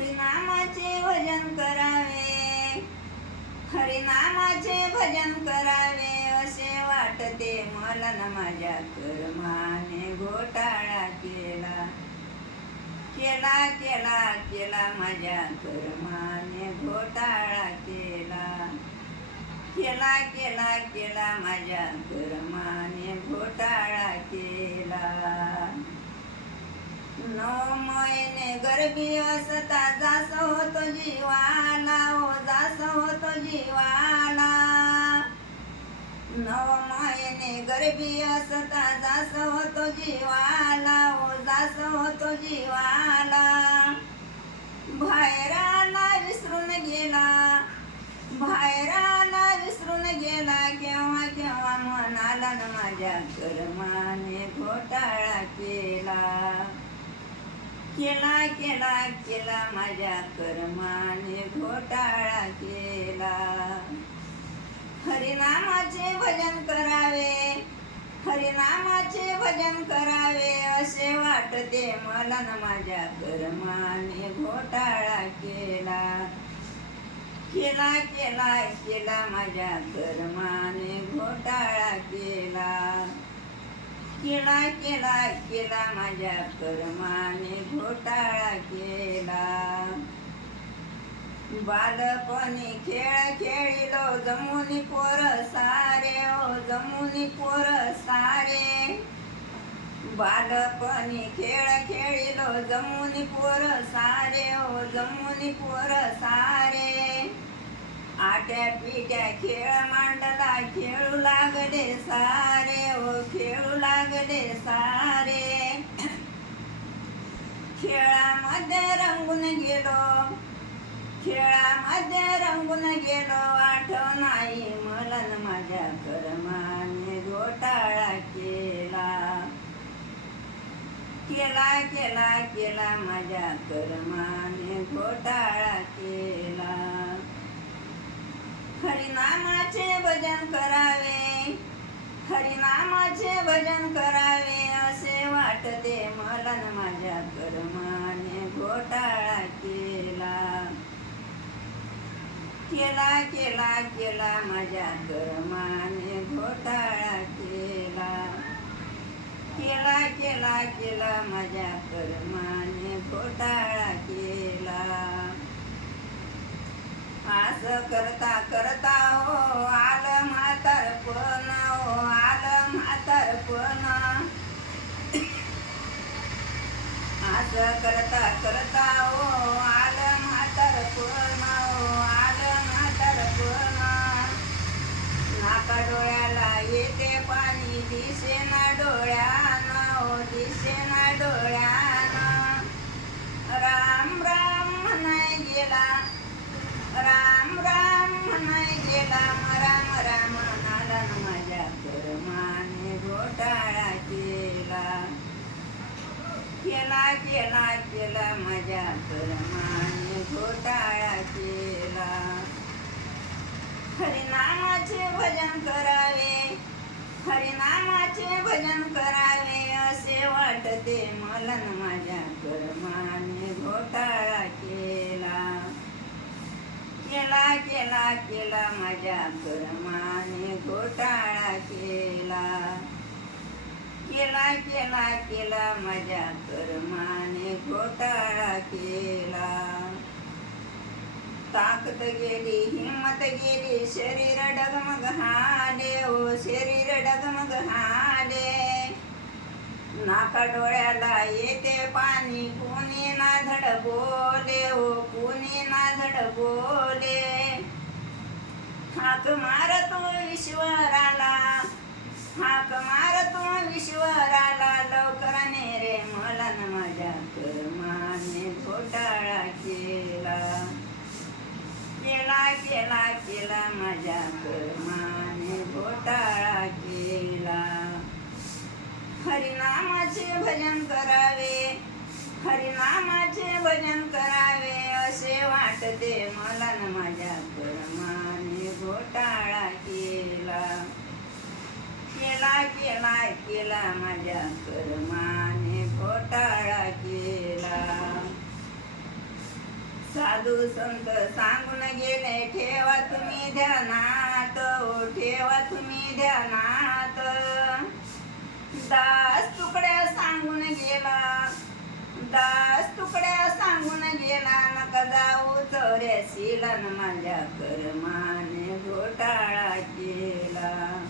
हरिनामाचे भजन करावे, हरिनामाचे भजन करावे असे वाटते मला न माझ्या कर्माने घोटाळा केला, केला केला केला माझ्या कर्माने घोटाळा केला, केला केला केला माझ्या कर्माने घोटाळा केला. 9 महिने गर्भी असता जास होतो जीवाला, ओ जास होतो जीवाला. 9 महिने गर्भी असता जास होतो जीवाला, ओ जास होतो जीवाला. बाहेराला विसरून गेला, बाहेराला विसरून गेला, केव्हा केव्हा म्हणाला न माझ्या कर्माने घोटाळा केला, केला केला केला माझ्या कर्माने घोटाळा केला. हरिनामाचे भजन करावे, हरिनामाचे भजन करावे असे वाटते मला न माझ्या कर्माने घोटाळा केला, केला केला केला माझ्या कर्माने घोटाळा केला, केला केला केला माझ्या कर्माने घोटाळा केला. बालपणी खेळ खेळिलो जमुनी पोर सारे, ओ जमुनी पोर सारे. बालपणी खेळ खेळिलो जमुनी पोर सारे, ओ जमुनी पोर सारे. आट्या पिट्या खेळ मांडला खेळू लागले सारे, ओ खेळू लागले सारे. खेळामध्ये रंगून गेलो, खेळामध्ये रंगून गेलो, आठव नाही मला न माझ्या कर्माने घोटाळा केला, केला केला केला माझ्या कर्माने घोटाळा केला. हरिनामाचे भजन करावे, हरिनामाचे भजन करावे असे वाटते मला न माझ्या कर्माने घोटाळा केला, केला केला केला माझ्या कर्माने घोटाळा केला, केला केला केला माझ्या कर्माने घोटाळा केला. असं करता करता हो आलं म्हातारपण, हो आलं म्हातारपण. असं करता करता हो आलं म्हातारपण, हो आलं म्हातारपण. नाका डोळ्याला येते पाणी दिसेना डोळ्यानं, हो दिसेना डोळ्यानं. राम राम म्हणाय गेला, राम राम म्हणाय गेला, राम राम म्हणाला न माझ्या कर्माने घोटाळा केला, केला केला केला माझ्या कर्माने घोटाळा केला. हरिनामाचे भजन करावे, हरिनामाचे भजन करावे असे वाटते मला न माझ्या कर्माने घोटाळा केला, केला केला केला माझ्या कर्माने घोटाळा केला, केला केला केला माझ्या कर्माने घोटाळा केला. ताकद गेली हिम्मत गेली शरीर डगमग हाले, ओ शरीर डगमग हाले. नाका डोळ्याला येते पाणी कुणी ना धड बोले, ओ कुणी ना धड बोले. हाक मारतो ईश्वराला, हाक मारतो ईश्वराला, लवकर ने रे मला न माझ्या कर्माने घोटाळा केला, केला केला केला माझ्या कर्माने घोटाळा केला. हरिनामाचे भजन करावे, हरिनामाचे भजन करावे असे वाटते मला न माझ्या कर्माने घोटाळा केला, केला केला केला माझ्या कर्माने घोटाळा केला. साधू संत सांगून गेले ठेवा तुम्ही ध्यानात, ओ ठेवा तुम्ही ध्यानात. दास तुकड्या सांगून गेला, दास तुकड्या सांगून गेला, नका जाऊ चौऱ्याशीला न माझ्या कर्माने घोटाळा केला.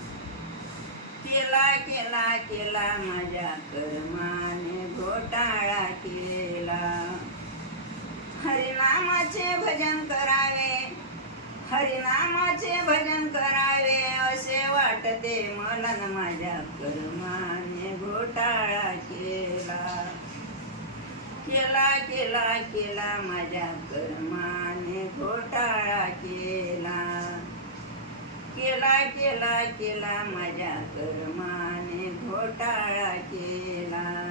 केला केला केला माझ्या कर्माने घोटाळा केला. हरिनामाचे भजन करावे, हरिनामाचे भजन करावे असे वाटते मला न माझ्या कर्माने घोटाळा केला. केला केला केला माझ्या कर्माने घोटाळा केला. केला केला केला माझ्या कर्माने घोटाळा केला.